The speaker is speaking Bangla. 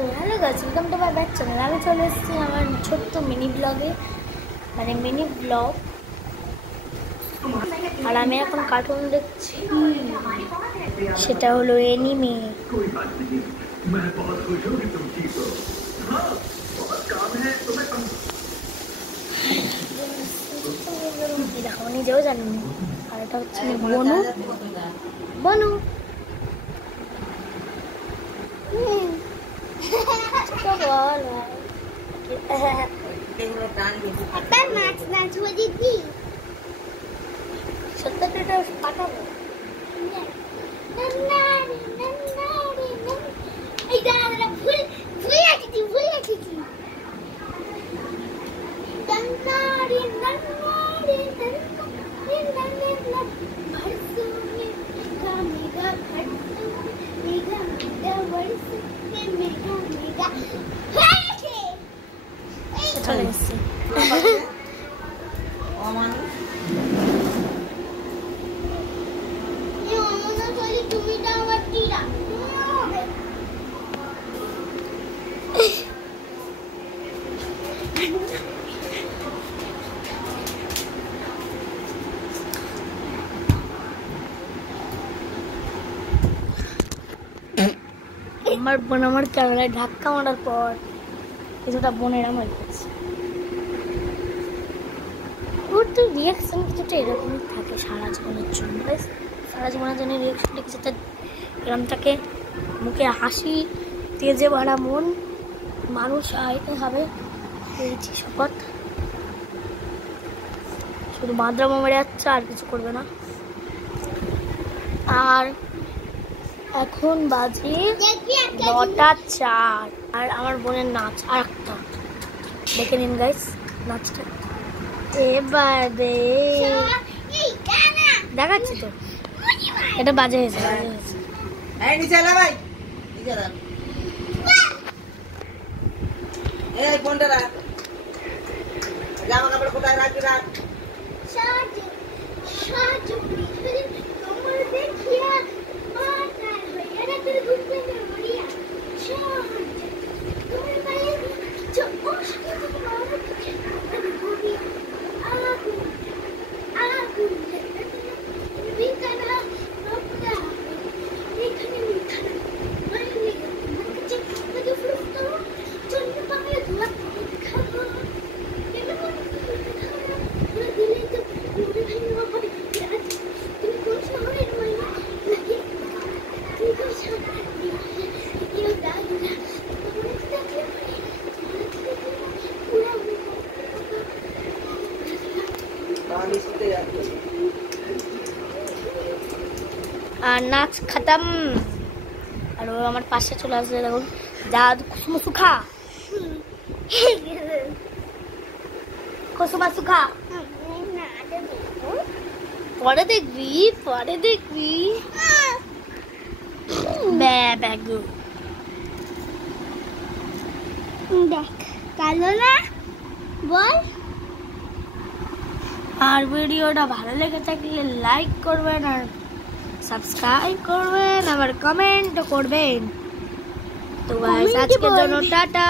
তো hello guys, welcome to my back channel. আমি চলে এসেছি আমার ছোট্ট মিনি ব্লগে, মানে মিনি ব্লগ। আর আমি এখন কার্টুন দেখছি, সেটা হলো এনিমে। দেখো নিজেও জানিনি। আর এটা হচ্ছে বনু বনু। সত্যটা পাঠাবো। চলে এসছি। আমার বোন আমার ক্যামেরায় ধাক্কা মারার পর কিছুটা বোনের আমার কাছে ওর তো রিয়াকশন কিছুটা এরকমই থাকে সারা জীবনের জন্য। সারা জীবনের জন্য রিয়াকশনটা কিছুটা এরকম থাকে। মুখে হাসি, তেজে ভরা মন, মানুষ আইতে হবে পেয়েছি শপথ। শুধু মাদ্রামা মেরে যাচ্ছে, আর কিছু করবে না। আর এখন বাজে 9:04 আর আমার বোনের নাচ আর একটা দেখে নিন গাইস নাচটা। এবারে দেখাচ্ছি তো, এটা বাজে হয়েছে আর নাচ খতম। আর ও আমার পাশে চলে আসছে, দেখুন দাদু কুসুম সুখা কুসুমা সুখা। পরে দেখবি দেখ কালো না বল। আর ভিডিওটা ভালো লেগে থাকলে লাইক করবেন, আর সাবস্ক্রাইব করবেন, আবার কমেন্ট করবেন। তো গাইস আজকের জন্য টাটা।